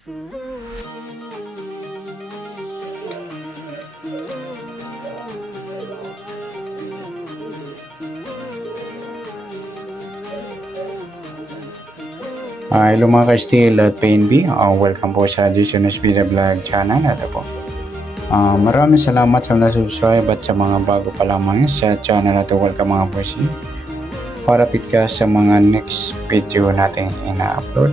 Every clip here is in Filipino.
Hello mga ka-steel at PNB, welcome po sa Jason SB Vlog channel. Ito po, maraming salamat sa subscribe at sa mga bago pa lamang sa channel na ito. Welcome mga boys, para fit ka sa mga next video natin ina-upload.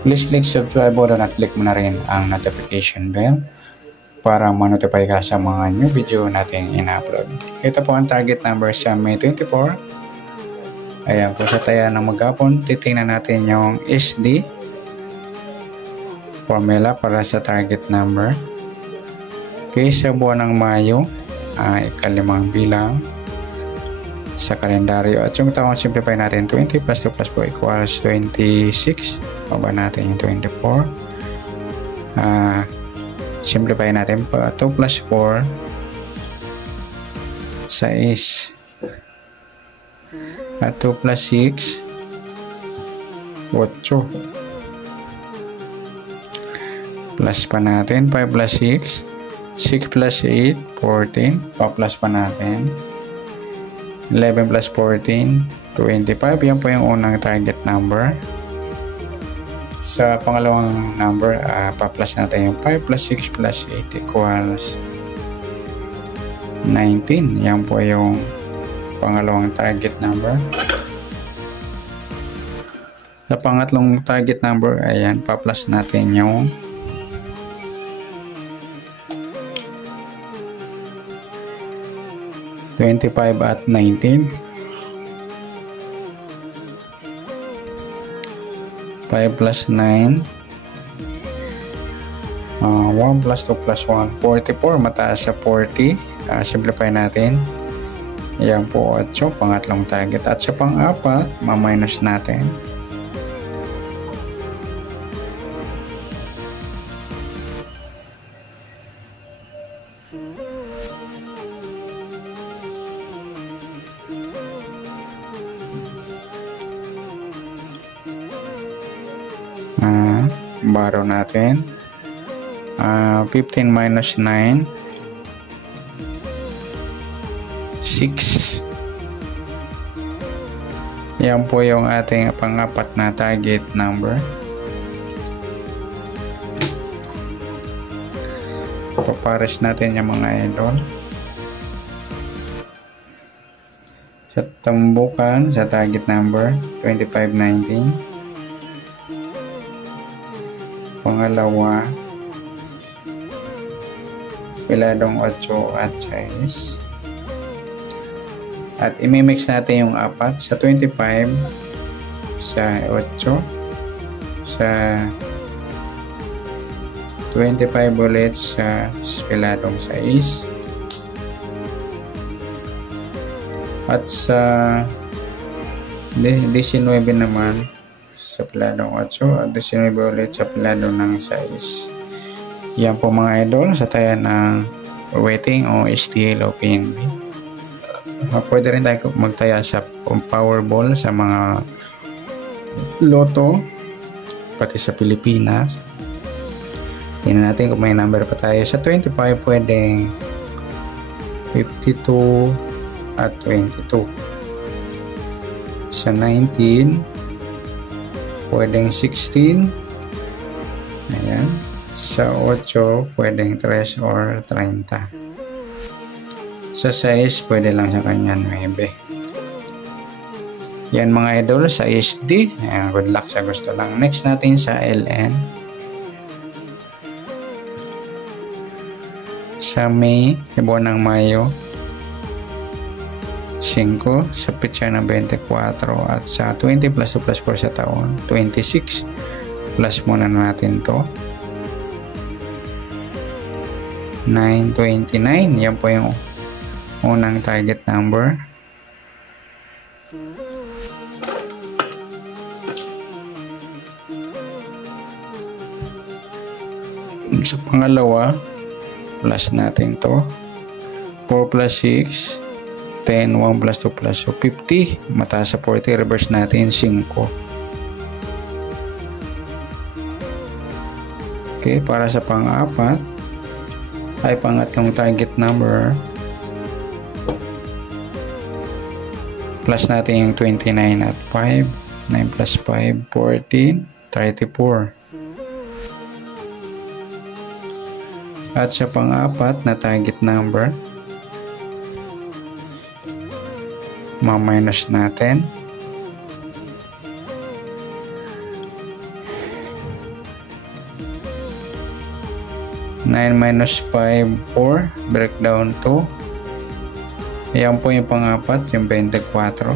Please click subscribe button at click mo na rin ang notification bell para ma-notify ka sa mga new video natin ina-upload. Ito po ang target number sa May 24. Ayan po, sa taya ng maghapon, titingnan natin yung SD formula para sa target number. Okay, sa buwan ng Mayo, ikalimang bilang sa kalendaryo. At yung taon, simplify natin 20 plus 2 plus 4 equals 26. Baba natin yung 24. Simplify natin pa 2 plus 4 6. At 2 plus 6 8. Plus pa natin 5 plus 6 6 plus 8 14. Pa-plus pa natin 11 plus 14 25. Yan po yung unang target number. Sa pangalawang number, pa-plus natin yung 5 plus 6 plus 8 equals 19. Yan po yung pangalawang target number. Sa pangatlong target number, ayan, pa-plus natin yung 25 at 19. 5 plus 9 1 plus 2 plus 1 44. Mataas sa 40. Simplify natin. Ayan po, 8, pangatlong target. At sa pang-apat, ma-minus natin. Borrow natin. 15 minus 9 6. Yan po yung ating pang-apat na target number. Papares natin yung mga idol. Sa tambukan, sa target number 2519. Pangalawa, piladong 8 at 6. At imimix natin yung apat sa 25, sa 8, sa 25 ulit sa piladong 6, at sa 19 naman sa piladong 8 at 19 ulit sa piladong ng 6. Yan po mga idol, sa taya ng waiting o STL o PNB. Pwede rin tayo magtaya sa Powerball sa mga loto pati sa Pilipinas. Tingnan natin kung may number pa tayo. Sa 25 pwedeng 52 at 22. Sa 19 pwedeng 16. Ayan. Sa 8 pwedeng 3 or 30. Sa 6 pwede lang sa kanya 9. Yan mga idol sa SD. Ayan, good luck sa gusto lang. Next natin sa LN. Sa May, buwan ng Mayo 5 sa pitsa ng 24 at sa 20 plus 2 plus 4 sa taon 26. Plus muna natin to 929. Yan po yung unang target number. Sa pangalawa, plus natin to 4 plus 6 10, 1 plus 2 plus 50. Mataas sa 40, reverse natin 5. Okay, para sa pang-apat ay pangatlong target number, plus natin yung 29 at 5. 9 plus 5, 14, 34. At sa pang-apat na target number, ma-minus natin. 9 minus 5, 4. Breakdown 2. Ayan po yung pang-apat, yung 24.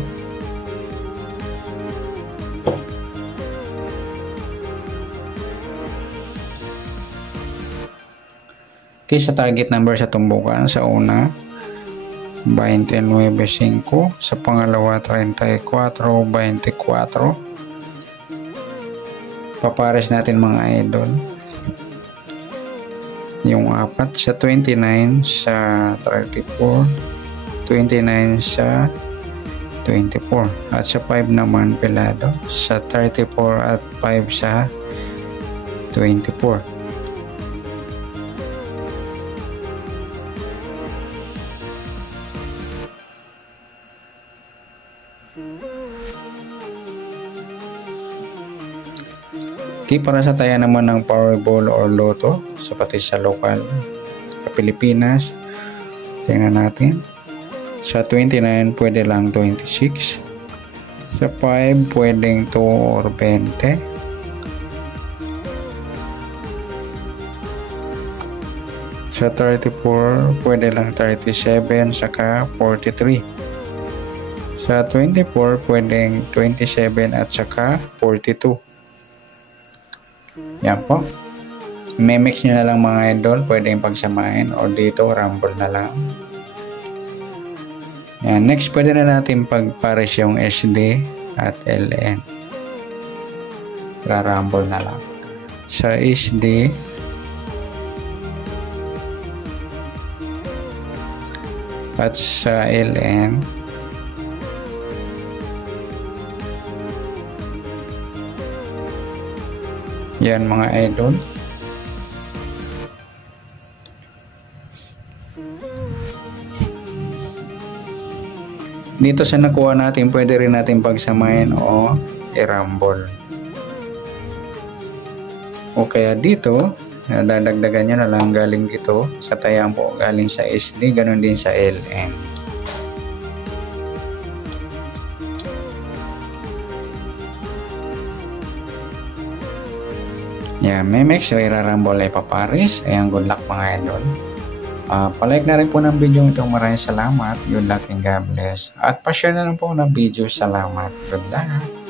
Okay, sa target number sa tumbukan, sa una, 29.5. Sa pangalawa, 34, 24. Papares natin mga idol. Yung apat sa 29, sa 34, 29 sa 24. At sa 5 naman, pelado. Sa 34 at 5 sa 24. Okay, para sa taya naman ng Powerball or Lotto, sa pati sa local sa Pilipinas, tingnan natin. Sa 29, pwede lang 26. Sa 5, pwedeng 2 or 20. Sa 34, pwede lang 37, saka 43. Sa 24, pwedeng 27 at saka 42. Yan po. Mimix nyo na lang mga idol. Pwedeng pagsamahin o dito rumble na lang. Yan. Next, pwede na natin pagpares yung SD at LN. Rumble na lang. Sa SD, at sa LN, yan mga idol. Dito sa nakuha natin, pwede rin natin pagsamahin o i-rumble. O kaya dito, dadagdagan nyo na lang galing dito sa tayang po, galing sa SD, ganun din sa LN. Yan, may mix, i-rumble ay paparis. Ayan, good luck mga idol. Palike na rin po ng video ito. Maraming salamat. Good luck and God bless. At pa-share na lang po ng video. Salamat. Good luck.